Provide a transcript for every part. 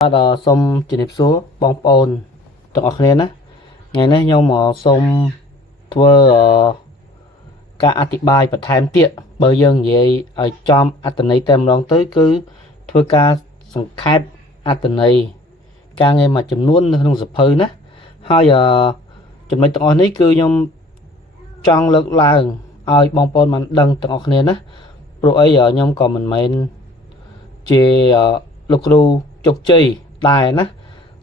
សូមជំរាបសួរបងប្អូនទាំងអស់គ្នាណាថ្ងៃនេះខ្ញុំសូមធ្វើការអធិប្បាយបន្ថែមទៀតបើយើងនិយាយឲ្យចំអត្ថន័យតែម្ដងទៅគឺធ្វើការសង្ខេបអត្ថន័យការងារមួយចំនួននៅក្នុងសភៅណាហើយចំណុចទាំងអស់នេះគឺខ្ញុំចង់លើកឡើងឲ្យបងប្អូនបានដឹងទាំងអស់គ្នាណាព្រោះអីខ្ញុំក៏មិនមែនជាលោកគ្រូជោគជ័យដែរណា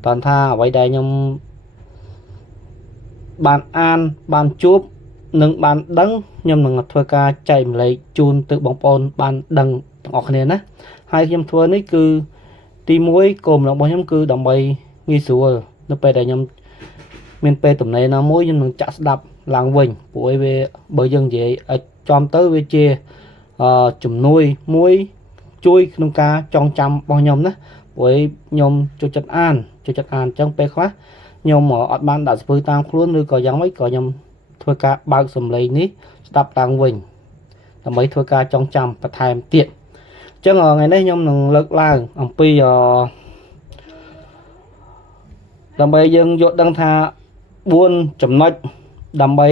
តើថាអ្វីដែលខ្ញុំបានអានបានជួបនិងបានដឹងខ្ញុំនឹងធ្វើការចែកម្លែកជូនទៅបងប្អូនបានដឹងទាំងអស់គ្នាណាហើយខ្ញុំធ្វើនេះគឺទី1គោលបំណងរបស់ខ្ញុំគឺដើម្បីងាយស្រួលនៅពេលដែលខ្ញុំមានពេលទំនេរណាមួយខ្ញុំនឹងចាក់ស្ដាប់ឡើងវិញព្រោះឯវាបើយើងនិយាយឲ្យចំទៅវាជាជំនួយមួយជួយក្នុងការចងចាំរបស់ខ្ញុំណាព្រោះខ្ញុំចូលចិត្តអានអញ្ចឹងពេលខ្លះខ្ញុំអត់បានដាក់សភៅតាមខ្លួនឬក៏យ៉ាងម៉េចក៏ខ្ញុំធ្វើការបើកសំឡេងនេះស្ដាប់ឡើងវិញដើម្បីធ្វើការចងចាំបន្ថែមទៀតអញ្ចឹងថ្ងៃនេះខ្ញុំនឹងលើកឡើងអំពីដើម្បីយើងយល់ដឹងថា4ចំណុចដើម្បី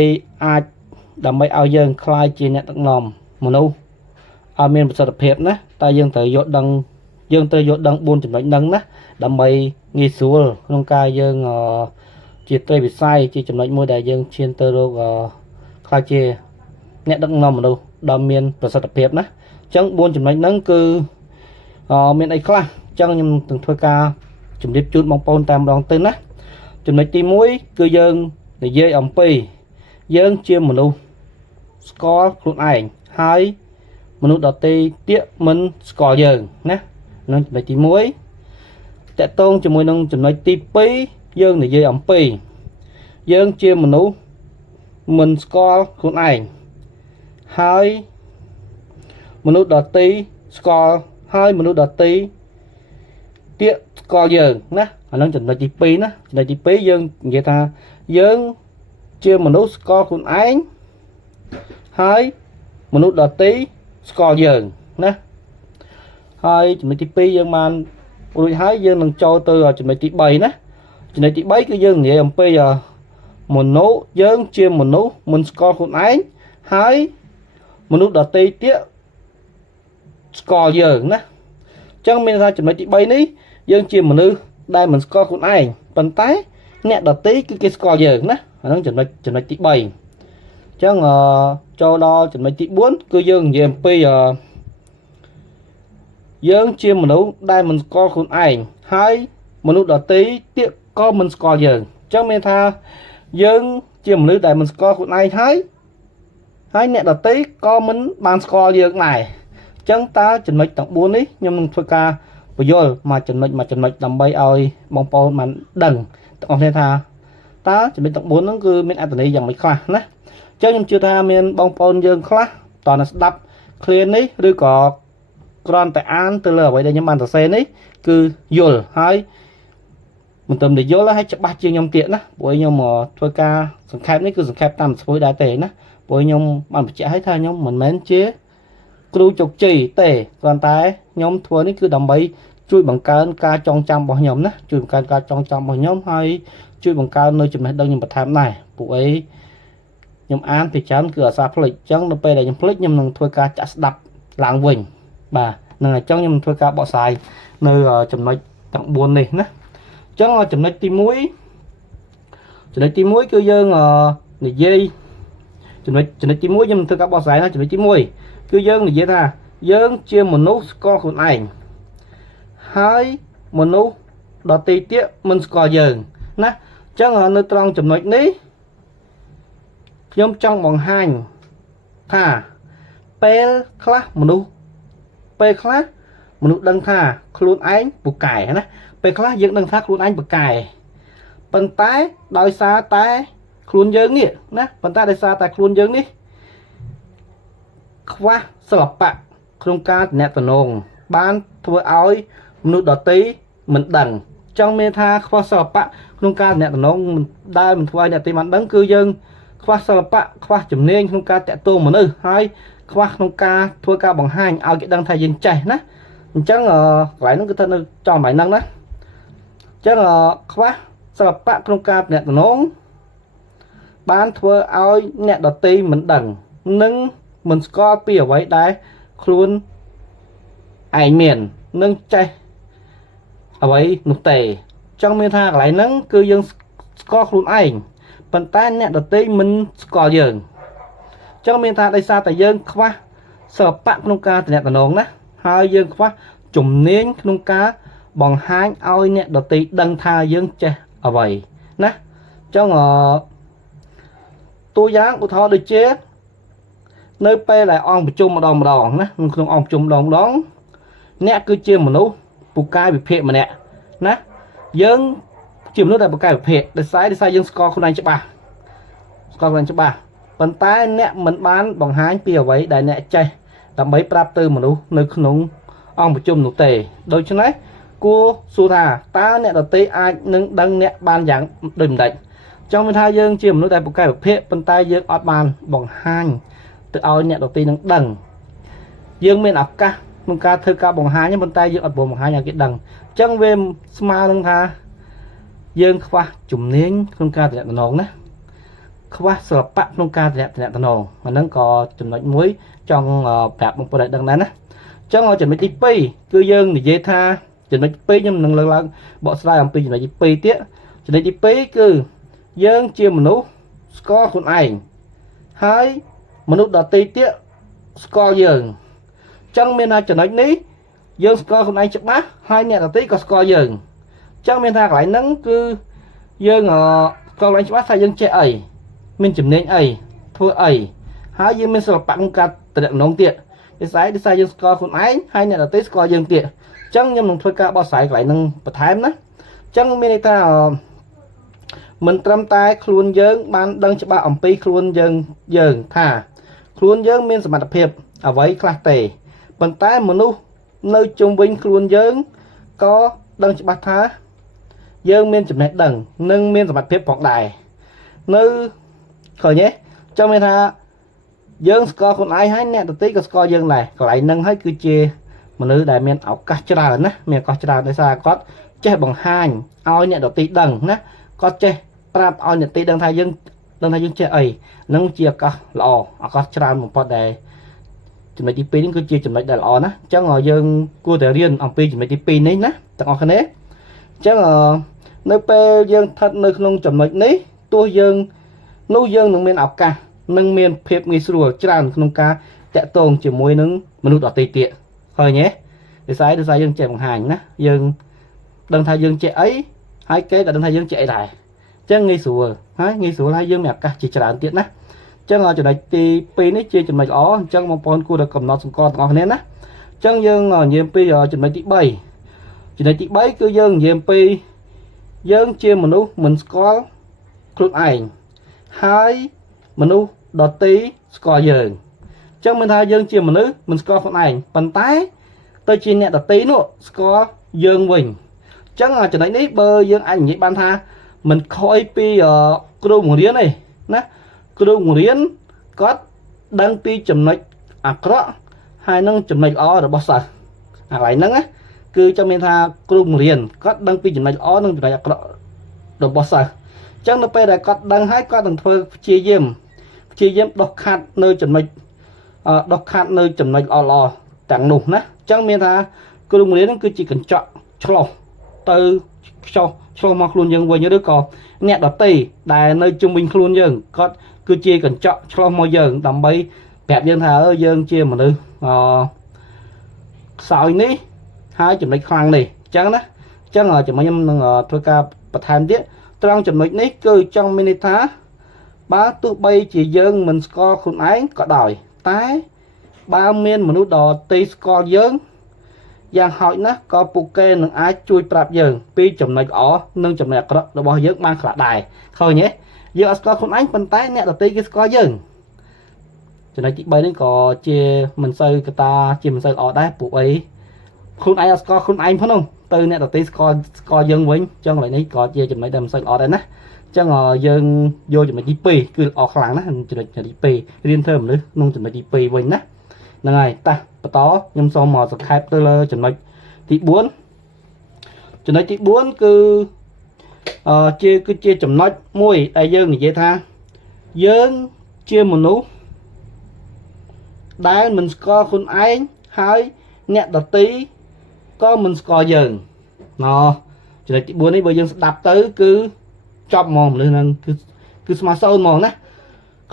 ឲ្យយើងក្លាយជាអ្នកដឹកនាំមនុស្សឲ្យមានប្រសិទ្ធភាពណាតែយើងត្រូវយល់ដឹង4ចំណុចហ្នឹងណាដើម្បីងាយស្រួលក្នុងការយើងជាត្រីវិស័យជាចំណុចមួយដែលយើងឈានទៅរកខ្លះជាអ្នកដឹកនាំមនុស្សដ៏មានប្រសិទ្ធភាពណាអញ្ចឹង4ចំណុចហ្នឹងគឺមានអីខ្លះអញ្ចឹងខ្ញុំនឹងធ្វើការជម្រាបជូនបងប្អូនតែម្ដងទៅណាចំណុចទី1គឺយើងនិយាយអំពីយើងជាមនុស្សស្គាល់ខ្លួនឯងហើយមនុស្សដទៃទៀតមិនស្គាល់យើងណានឹងចំណុចទី1តកតងជាមួយនឹងចំណុចទី2យើងនិយាយអំពីយើងជាមនុស្សមិនស្គាល់ខ្លួនឯងហើយមនុស្សដទៃស្គាល់ហើយមនុស្សដទៃទៀតស្គាល់យើងណាអានឹងចំណុចទី2ណាចំណុចទី2យើងនិយាយថាយើងជាមនុស្សស្គាល់ខ្លួនឯងហើយមនុស្សដទៃស្គាល់យើងណាហើយចំណុចទី2យើងបានរួចហើយយើងនឹងចូលទៅចំណុចទី3ណាចំណុចទី3គឺយើងនិយាយអំពីមនុស្សយើងជាមនុស្សមិនស្គាល់ខ្លួនឯងហើយមនុស្សដទៃទៀតស្គាល់យើងណាអញ្ចឹងមានថាចំណុចទី3នេះយើងជាមនុស្សដែលមិនស្គាល់ខ្លួនឯងប៉ុន្តែអ្នកដទៃគឺគេស្គាល់យើងណាអាហ្នឹងចំណុចទី3អញ្ចឹងចូលដល់ចំណុចទី4គឺយើងនិយាយអំពីយើងជាមនុស្សដែលមិនស្គាល់ខ្លួនឯងហើយមនុស្សដទៃទៀតក៏មិនស្គាល់យើងអញ្ចឹងមានថាយើងជាមនុស្សដែលមិនស្គាល់ខ្លួនឯងហើយអ្នកដទៃក៏មិនបានស្គាល់យើងដែរអញ្ចឹងតើចំណុចទាំង4នេះខ្ញុំនឹងធ្វើការបញ្យល់មួយចំណុចដើម្បីឲ្យបងប្អូនបានដឹងទាំងអស់គ្នាថាតើចំណុចទាំង4ហ្នឹងគឺមានអត្ថន័យយ៉ាងម៉េចខ្លះណាអញ្ចឹងខ្ញុំជឿថាមានបងប្អូនយើងខ្លះតើស្ដាប់ឃ្លានេះឬក៏គ្រាន់តែអានទៅលើអ្វីដែលខ្ញុំបានសរសេរនេះគឺយល់ហើយមិនត្រឹមតែយល់ហើយច្បាស់ជាងខ្ញុំទៀតណាព្រោះខ្ញុំធ្វើការសង្ខេបនេះគឺសង្ខេបតាមស្រួយដែរទេណាព្រោះខ្ញុំបានបញ្ជាក់ឲ្យថាខ្ញុំមិនមែនជាគ្រូជោគជ័យទេគ្រាន់តែខ្ញុំធ្វើនេះគឺដើម្បីជួយបង្កើនការចងចាំរបស់ខ្ញុំណាជួយបង្កើនការចងចាំរបស់ខ្ញុំហើយជួយបង្កើននៅចំណេះដឹងខ្ញុំបន្ថែមដែរពួកអីខ្ញុំអានពីច្រើនគឺអាសាផ្លេចអញ្ចឹងនៅពេលដែលខ្ញុំផ្លេចខ្ញុំនឹងធ្វើការចាក់ស្ដាប់ឡើងវិញបាទនឹងអញ្ចឹងខ្ញុំធ្វើការបកស្រាយនៅចំណុចទាំង4នេះណាអញ្ចឹងចំណុចទី1គឺយើងនិយាយចំណុចទី1ខ្ញុំធ្វើការបកស្រាយណាចំណុចទី1គឺយើងនិយាយថាយើងជាមនុស្សស្គាល់ខ្លួនឯងហើយមនុស្សដទៃទៀតមិនស្គាល់យើងណាអញ្ចឹងនៅត្រង់ចំណុចនេះខ្ញុំចង់បង្ហាញថាពេលខ្លះមនុស្សដឹងថាខ្លួនឯងពូកែណាពេលខ្លះយើងដឹងថាខ្លួនឯងពូកែប៉ុន្តែដោយសារតែខ្លួនយើងនេះណាខ្វះសិល្បៈក្នុងការទំនាក់ទំនងបានធ្វើឲ្យមនុស្សដទៃមិនដឹងចង់មានថាខ្វះសិល្បៈក្នុងការទំនាក់ទំនងដែលមិនធ្វើឲ្យអ្នកដទៃបានដឹងគឺយើងខ្វះសិល្បៈខ្វះជំនាញក្នុងការតាក់ទងមនុស្សហើយខ្វះក្នុងការធ្វើការបង្ហាញឲ្យគេដឹងថាយើងចេះណាអញ្ចឹងកន្លែងហ្នឹងគឺថានៅចំកន្លែងហ្នឹងណា ចឹងខ្វះសិល្បៈក្នុងការទំនាក់ទំនងបានធ្វើឲ្យអ្នកដទៃមិនដឹងនិងមិនស្គាល់ពីអ្វីដែលខ្លួនឯងមាននិងចេះអ្វីនោះទេចង់មានថាកន្លែងហ្នឹងគឺយើងស្គាល់ខ្លួនឯងប៉ុន្តែអ្នកដទៃមិនស្គាល់យើងចង់មានថាដោយសារតែយើងខ្វះសិល្បៈក្នុងការទំនាក់ទំនងណាហើយយើងខ្វះជំនាញក្នុងការបង្ហាញឲ្យអ្នកដទៃដឹងថាយើងចេះអ្វីណាចង់តួយ៉ាងឧទាហរណ៍ដូចជានៅពេលដែលអង្គប្រជុំម្ដងណាក្នុងអង្គប្រជុំម្ដងអ្នកគឺជាមនុស្សពូកែវិភាគម្នាក់ណាយើងជាមនុស្សដែលពូកែវិភាគដោយសារយើងស្គាល់ខ្លួនឯងច្បាស់ប៉ុន្តែអ្នកមិនបានបង្ហាញពីអ្វីដែលអ្នកចេះដើម្បីប្រាប់ទៅមនុស្សនៅក្នុងអង្គប្រជុំនោះទេដូច្នេះគួរសួរថាតើអ្នកដទៃអាចនឹងដឹងអ្នកបានយ៉ាងដូចម្ដេចចង់មានថាយើងជាមនុស្សដែលពូកែវិភាគប៉ុន្តែយើងអត់បានបង្ហាញទៅឲ្យអ្នកដទៃនឹងដឹងយើងមានឱកាសក្នុងការធ្វើការបង្ហាញប៉ុន្តែយើងអត់បង្ហាញឲ្យគេដឹងអញ្ចឹងវាស្មើនឹងថាយើងខ្វះជំនាញក្នុងការទំនាក់ទំនងណាខ្វះសិល្បៈក្នុងការទំនាក់ទំនងអាហ្នឹងក៏ចំណុចមួយចង់ប្រាប់បងប្អូនឲ្យដឹងដែរណាអញ្ចឹងចំណុចទី2គឺយើងនិយាយថាចំណុចទី2ខ្ញុំនឹងលើកឡើងបកស្រាយអំពីចំណុចទី2ទៀតចំណុចទី2គឺយើងជាមនុស្សស្គាល់ខ្លួនឯងហើយមនុស្សដទៃទៀតស្គាល់យើងចឹងមានថាចំណុចនេះយើងស្គាល់ខ្លួនឯងច្បាស់ហើយអ្នកដទៃក៏ស្គាល់យើងចឹងមានថាកន្លែងហ្នឹងគឺយើងស្គាល់ខ្លួនឯងច្បាស់ថាយើងចេះអីមានចំណេញអីធ្វើអីហើយយើងមានសិល្បៈក្នុងការតំណងទៀតដោយសារយើងស្គាល់ខ្លួនឯងហើយអ្នកដទៃស្គាល់យើងទៀតចឹងខ្ញុំនឹងធ្វើការបកស្រាយកន្លែងហ្នឹងបន្ថែមណាចឹងមានន័យថាមិនត្រឹមតែខ្លួនយើងបានដឹងច្បាស់អំពីខ្លួនយើងថាខ្លួនយើងមានសមត្ថភាពអ្វីខ្លះទេប៉ុន្តែមនុស្សនៅជុំវិញខ្លួនយើងក៏ដឹងច្បាស់ថាយើងមានចំណេះដឹងនិងមានសមត្ថភាពផងដែរនៅឃើញទេចង់មានថាយើងស្គាល់ខ្លួនឯងហើយអ្នកដទៃក៏ស្គាល់យើងដែរកន្លែងហ្នឹងហើយគឺជាមនុស្សដែលមានឱកាសច្រើនណាមានឱកាសច្រើនដោយសារគាត់ចេះបង្ហាញឲ្យអ្នកដទៃដឹងណាគាត់ចេះប្រាប់ឲ្យអ្នកដទៃដឹងថាយើងចេះអីហ្នឹងជាឱកាសល្អឱកាសច្រើនបំផុតដែលចំណុចទី2នេះគឺជាចំណុចដែលល្អណាអញ្ចឹងយើងគួរតែរៀនអំពីចំណុចទី2នេះណាទាំងអស់គ្នាអញ្ចឹងនៅពេលយើងស្ថិតនៅក្នុងចំណុចនេះទោះយើងនឹងមានឱកាសនិងមានភាពងាយស្រួលច្រើនក្នុងការតាក់ទងជាមួយនឹងមនុស្សដទៃទៀតឃើញទេដោយសារយើងចេះបង្ហាញណាយើងដឹងថាយើងចេះអីហើយគេក៏ដឹងថាយើងចេះអីដែរអញ្ចឹងងាយស្រួលហើយយើងមានឱកាសជាច្រើនទៀតណាអញ្ចឹងចំណុចទី2នេះជាចំណុចល្អអញ្ចឹងបងប្អូនគួរតែកំណត់សម្គាល់ទាំងអស់គ្នាណាអញ្ចឹងយើងនិយាយពីចំណុចទី3ចំណុចទី3គឺយើងនិយាយពីយើងជាមនុស្សមិនស្គាល់ខ្លួនឯងហើយមនុស្សដទៃស្គាល់យើងអញ្ចឹងមានថាយើងជាមនុស្សមិនស្គាល់ខ្លួនឯងប៉ុន្តែទៅជាអ្នកដទៃនោះស្គាល់យើងវិញអញ្ចឹងចំណុចនេះបើយើងអាចនិយាយបានថាមិនខុសពីគ្រូបង្រៀនទេណាគ្រូបង្រៀនគាត់ដឹងពីចំណុចអាក្រក់ហើយនឹងចំណុចល្អរបស់សិស្សអាកន្លែងហ្នឹងណាគឺចាំមានថាគ្រូបង្រៀនគាត់ដឹងពីចំណុចល្អនិងចំណុចអាក្រក់របស់សិស្សអញ្ចឹងនៅពេលដែលគាត់ដឹងហើយគាត់នឹងធ្វើព្យាយាមដុសខាត់នៅចំណុចល្អទាំងនោះណាអញ្ចឹងមានថាគ្រូបង្រៀនហ្នឹងគឺជាកញ្ចក់ឆ្លុះទៅឆ្លុះមកខ្លួនយើងវិញឬក៏អ្នកដទៃដែលនៅជុំវិញខ្លួនយើងគាត់គឺជាកញ្ចក់ឆ្លុះមកយើងដើម្បីប្រាប់យើងថាយើងជាមនុស្សខ្សោយនេះហើយចំណុចខ្លាំងនេះអញ្ចឹងណាអញ្ចឹងចំណុចខ្ញុំនឹងធ្វើការបន្ថែមទៀតត្រង់ចំណុចនេះគឺចង់មានន័យថាបើទោះបីជាយើងមិនស្គាល់ខ្លួនឯងក៏ដោយតែបើមានមនុស្សដទៃស្គាល់យើងយ៉ាងហោចណាស់ក៏ពួកគេនឹងអាចជួយប្រាប់យើងពីចំណុចល្អនិងចំណុចអាក្រក់របស់យើងបានខ្លះដែរឃើញទេយើងអត់ស្គាល់ខ្លួនឯងប៉ុន្តែអ្នកដទៃគេស្គាល់យើងចំណុចទី3នេះក៏ជាមិនសូវកតាជាមិនសូវល្អដែរពួកអីខ្លួនឯងអត់ស្គាល់ខ្លួនឯងផងនោះទៅអ្នកដទៃស្គាល់យើងវិញអញ្ចឹងកន្លែងនេះក៏ជាចំណុចដែលមិនសូវល្អដែរណាអញ្ចឹងយើងយកចំណុចទី2គឺល្អខ្លាំងណាស់ចំណុចទី2រៀនធ្វើមនុស្សក្នុងចំណុចទី2វិញណាហ្នឹងហើយតោះបន្តខ្ញុំសូមមកសង្ខេបទៅលើចំណុចទី4 ចំណុចទី4គឺជាចំណុចមួយដែលយើងនិយាយថាយើងជាមនុស្សដែលមិនស្គាល់ខ្លួនឯងហើយអ្នកដទៃក៏មិនស្គាល់យើងណោះចំណុចទី4នេះបើយើងស្ដាប់ទៅគឺចប់ហ្មងមនុស្សហ្នឹងគឺស្មើសូន្យហ្មងណា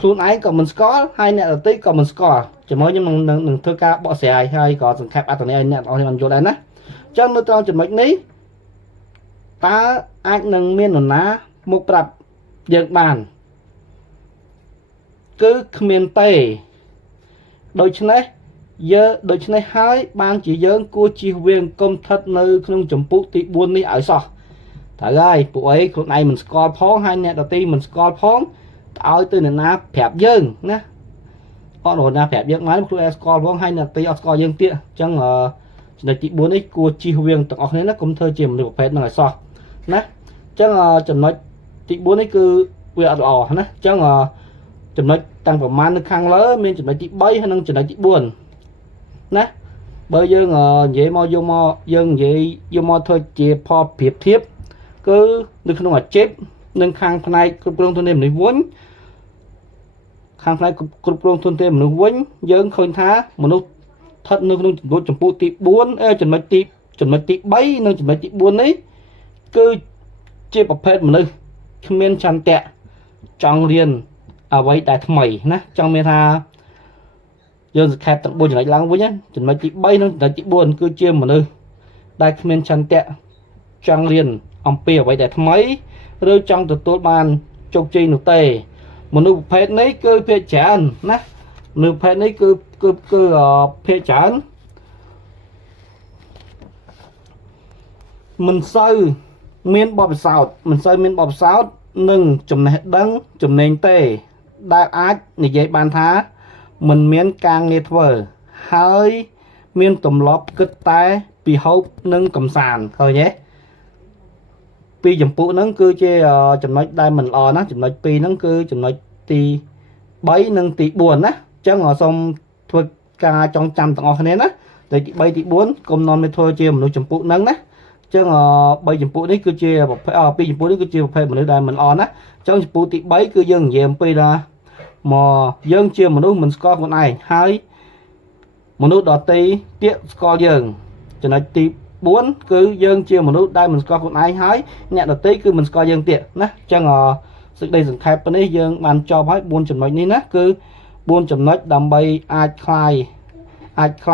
ខ្លួនឯងក៏មិនស្គាល់ហើយអ្នកដទៃក៏មិនស្គាល់ជាមួយខ្ញុំនឹងធ្វើការបកស្រាយហើយក៏សង្ខេបអត្ថន័យឲ្យអ្នកនរគ្នាបានយល់ដែរណាអញ្ចឹងនៅត្រង់ចំណុចនេះតើអាចនឹងមាននរណាមកប្រាប់យើងបានគឺគ្មានទេដូច្នេះហើយបានជាយើងគួរជៀសវាងកុំស្ថិតនៅក្នុងចម្ពោះទី4នេះឲ្យសោះត្រូវហើយពួកអីខ្លួនឯងមិនស្គាល់ផងហើយអ្នកដទៃមិនស្គាល់ផងឲ្យទៅអ្នកណាប្រាប់យើងណាអត់នរណាប្រាប់យើងមកខ្លួនឯងស្គាល់ផងហើយអ្នកដទៃអត់ស្គាល់យើងទៀតអញ្ចឹងចំណុចទី4នេះគួរជៀសវាងទាំងអស់គ្នាណាកុំធ្វើជាមនុស្សប្រភេទហ្នឹងឲ្យសោះណាអញ្ចឹងចំណុចទី4នេះគឺវាអត់ល្អណាអញ្ចឹងចំណុចតាំងប្រមាណនៅខាងលើមានចំណុចទី3ហើយនិងចំណុចទី4ណាបើយើងនិយាយមកយើងនិយាយយកមកធ្វើជាផលប្រៀបធៀបគឺនៅក្នុងអាជីពនិងខាងផ្នែកគ្រប់គ្រងធនធានមនុស្សវិញខាងផ្នែកគ្រប់គ្រងធនធានមនុស្សវិញយើងឃើញថាមនុស្សស្ថិតនៅក្នុងចម្ពោះទី4ចំណុចទី3និងចំណុចទី4នេះគឺជាប្រភេទមនុស្សគ្មានចន្ទៈចង់រៀនអ្វីដែលថ្មីណាចង់មានថាយើងសង្ខេបទាំង4ចំណុចឡើងវិញចំណុចទី3និងចំណុចទី4គឺជាមនុស្សដែលគ្មានចន្ទៈចង់រៀនអំពីអ្វីដែលថ្មីឬចង់ទទួលបានជោគជ័យនោះទេមនុស្សប្រភេទនេះគឺភាគច្រើនណាមនុស្សប្រភេទនេះគឺភាគច្រើនមិនសូវមានបទពិសោធន៍និងចំណេះដឹងចំណេញទេដែលអាចនិយាយបានថាមិនមានការងារធ្វើហើយមានទម្លាប់គិតតែពីហូបនិងកំសាន្តឃើញទេពីចម្ពោះហ្នឹងគឺជាចំណុចដែលមិនល្អណាចំណុច2ហ្នឹងគឺចំណុចទី3និងទី4ណាអញ្ចឹងសូមធ្វើការចងចាំទាំងអស់គ្នាណាតែទី3ទី4កុំនាំឲ្យធ្វើជាមនុស្សចម្ពោះហ្នឹងណាអញ្ចឹង3ចម្ពោះនេះគឺជាប្រភេទ2ចម្ពោះនេះគឺជាប្រភេទមនុស្សដែលមិនល្អណាអញ្ចឹងចម្ពោះទី3គឺយើងនិយាយអំពីថាមកយើងជាមនុស្សមិនស្គាល់ខ្លួនឯងហើយមនុស្សដទៃទៀតស្គាល់យើងចំណុចទី4គឺយើងជាមនុស្សដែលមិនស្គាល់ខ្លួនឯងហើយអ្នកដទៃគឺមិនស្គាល់យើងទៀតណាអញ្ចឹងសេចក្តីសង្ខេបនេះយើងបានចប់ហើយ4ចំណុចនេះណាគឺ4ចំណុចដើម្បីអាចคล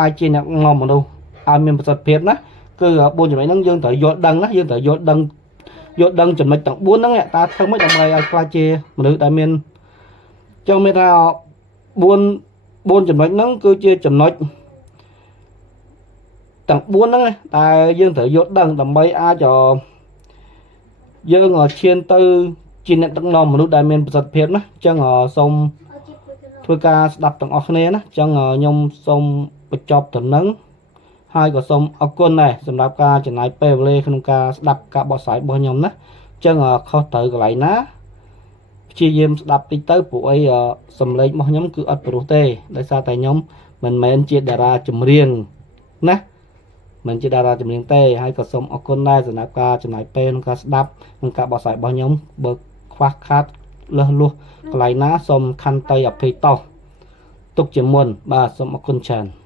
ายជាអ្នកងំមនុស្សឲ្យមានប្រសិទ្ធភាពណាគឺ4ចំណុចហ្នឹងយើងត្រូវយល់ដឹងណាយើងត្រូវយល់ដឹងចំណុចទាំង4ហ្នឹងតើធ្វើម៉េចដើម្បីឲ្យคลายជាមនុស្សដែលមានចង់មានថា4ចំណុចហ្នឹងគឺជាចំណុចទាំង4ហ្នឹងតែយើងត្រូវយល់ដឹងដើម្បីអាចយើងឈានទៅជាអ្នកដឹកនាំមនុស្សដែលមានប្រសិទ្ធភាពណាអញ្ចឹងសូមធ្វើការស្ដាប់ទាំងអស់គ្នាណាអញ្ចឹងខ្ញុំសូមបញ្ចប់ទៅនឹងហើយក៏សូមអរគុណដែរសម្រាប់ការចំណាយពេលវេលាក្នុងការស្ដាប់ការបកស្រាយរបស់ខ្ញុំណាអញ្ចឹងខុសត្រូវកន្លែងណាព្យាយាមស្ដាប់តិចទៅព្រោះអីសំឡេងរបស់ខ្ញុំគឺអត់ព្រោះទេដោយសារតែខ្ញុំមិនមែនជាតារាចម្រៀងណាមិនជាតារាចម្រៀងទេហើយក៏សូមអរគុណដែរសម្រាប់ការចំណាយពេលក្នុងការស្ដាប់និងការបកស្រាយរបស់ខ្ញុំបើខ្វះខាតលើសលួសកន្លែងណាសូមខន្តីអភ័យទោសទុកជាមុនបាទសូមអរគុណច្រើន